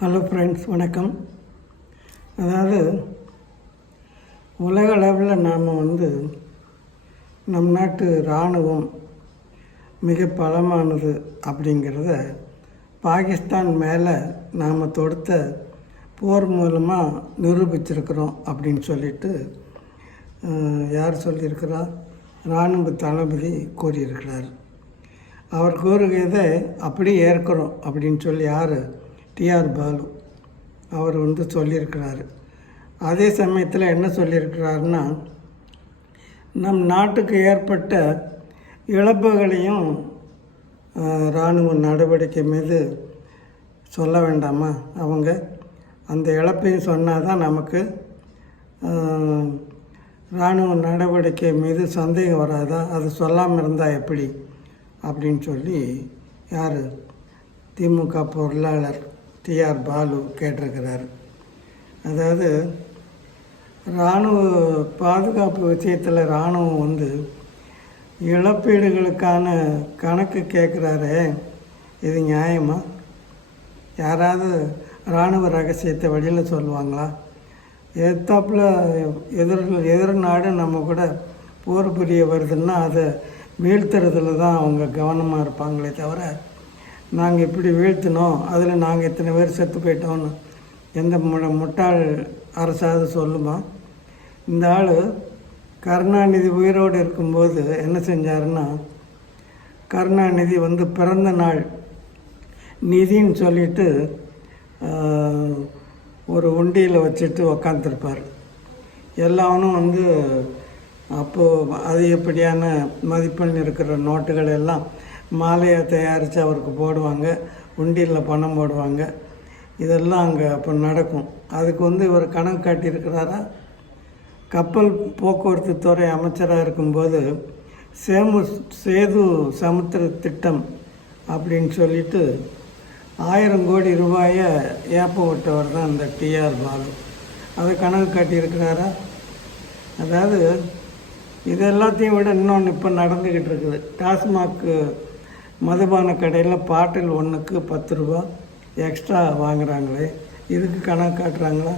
Hello friends வணக்கம். அதாவது உலக அளவில் நாம் வந்து நம் நாட்டு இராணுவம் மிக பலமானது அப்படிங்கிறத பாகிஸ்தான் மேலே நாம் தொடுத்த போர் மூலமாக நிரூபிச்சிருக்கிறோம் அப்படின்னு சொல்லிட்டு யார் சொல்லியிருக்கிறா? இராணுவ தளபதி கூறியிருக்கிறார். அவர் கூறுகிறதை அப்படியே ஏற்கிறோம் அப்படின்னு சொல்லி யார் டிஆர் பாலு. அவர் வந்து சொல்லியிருக்கிறாரு. அதே சமயத்தில் என்ன சொல்லியிருக்கிறாருன்னா நம் நாட்டுக்கு ஏற்பட்ட இழப்புகளையும் இராணுவ நடவடிக்கை மீது சொல்ல வேண்டாமா? அவங்க அந்த இழப்பையும் சொன்னால் தான் நமக்கு இராணுவ நடவடிக்கை மீது சந்தேகம் வராதா? அது சொல்லாமல் இருந்தால் எப்படி? அப்படின்னு சொல்லி யார்? திமுக பொருளாளர் டிஆர் பாலு கேட்டிருக்கிறார். அதாவது இராணுவ பாதுகாப்பு விஷயத்தில் இராணுவம் வந்து இழப்பீடுகளுக்கான கணக்கு கேட்குறாரு இது நியாயமா? யாராவது இராணுவ ரகசியத்தை வெளியில் சொல்லுவாங்களா? எத்தாப்புல எதிர் எதிர் நாடு நம்ம கூட போர் புரிய வருதுன்னா அதை வீழ்த்துறதுல தான் அவங்க கவனமாக இருப்பாங்களே தவிர நாங்கள் இப்படி வீழ்த்தினோம் அதில் நாங்கள் இத்தனை பேர் செத்து போயிட்டோம்னு எந்த மு முட்டாள் அரசாவது சொல்லுமா? இந்த ஆள் கருணாநிதி உயிரோடு இருக்கும்போது என்ன செஞ்சாருன்னா கருணாநிதி வந்து பிறந்த நாள் நிதின்னு சொல்லிட்டு ஒரு உண்டியில் வச்சுட்டு உக்காந்துருப்பார். எல்லாவனும் வந்து அப்போது அதிகப்படியான மதிப்பெண் இருக்கிற நோட்டுகள் எல்லாம் மாலையை தயாரித்து அவருக்கு போடுவாங்க உண்டியலில் பணம் போடுவாங்க. இதெல்லாம் அங்கே அப்போ நடக்கும். அதுக்கு வந்து இவர் கணக்கு காட்டியிருக்கிறாரா? கப்பல் போக்குவரத்து துறை அமைச்சராக இருக்கும்போது சேமு சேது சமுத்திர திட்டம் அப்படின்னு சொல்லிட்டு ஆயிரம் கோடி ரூபாயை ஏப்ப விட்டவர் தான் இந்த டிஆர் பாலு. அதை கணக்கு காட்டியிருக்கிறாரா? அதாவது இது எல்லாத்தையும் விட இன்னொன்று இப்போ நடந்துக்கிட்டு இருக்குது. டாஸ்மாக்கு மதுபான கடையில் பாட்டில் ஒன்றுக்கு பத்து ரூபா எக்ஸ்ட்ரா வாங்குகிறாங்களே இதுக்கு கணக்கு காட்டுறாங்களா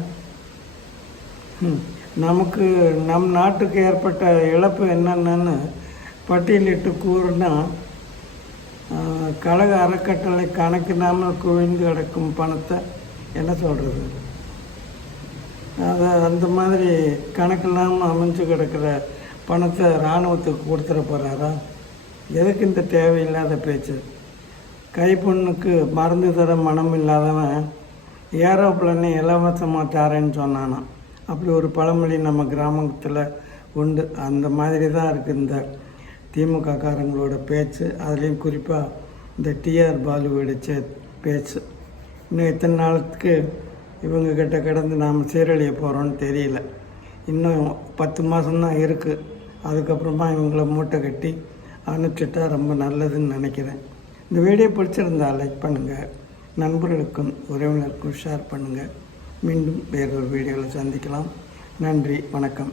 ம். நமக்கு நம் நாட்டுக்கு ஏற்பட்ட இழப்பு என்னென்னு பட்டியலிட்டு கூறுனா கழக அறக்கட்டளை கணக்கிடாமல் குவிந்து கிடக்கும் பணத்தை என்ன சொல்கிறது அதை அந்த மாதிரி கணக்கில்லாமல் அமைஞ்சு கிடக்கிற பணத்தை இராணுவத்துக்கு கொடுத்துட போகிறாரா எதுக்கு இந்த தேவையில்லாத பேச்சு? கைப்பொண்ணுக்கு மருந்து தர மனம் இல்லாதவன் ஏரோப்ளனை இலவசமாக தரேன்னு சொன்னானான் அப்படி ஒரு பழமொழி நம்ம கிராமத்தில் உண்டு. அந்த மாதிரி தான் இருக்குது இந்த திமுக காரங்களோட பேச்சு. அதுலேயும் குறிப்பாக இந்த டிஆர் பாலு சே பேச்சு. இன்னும் எத்தனை நாளுக்கு இவங்கக்கிட்ட கிடந்து நாம் சீரழிய போகிறோன்னு தெரியல. இன்னும் பத்து மாதம்தான் இருக்குது அதுக்கப்புறமா இவங்கள மூட்டை கட்டி அனுப்பிச்சிட்டா ரொம்ப நல்லதுன்னு நினைக்கிறேன். இந்த வீடியோ பிடிச்சிருந்தால் லைக் பண்ணுங்கள் நண்பர்களுக்கும் உறவினருக்கும் ஷேர் பண்ணுங்கள் மீண்டும் வேறொரு வீடியோவில் சந்திக்கலாம். நன்றி வணக்கம்.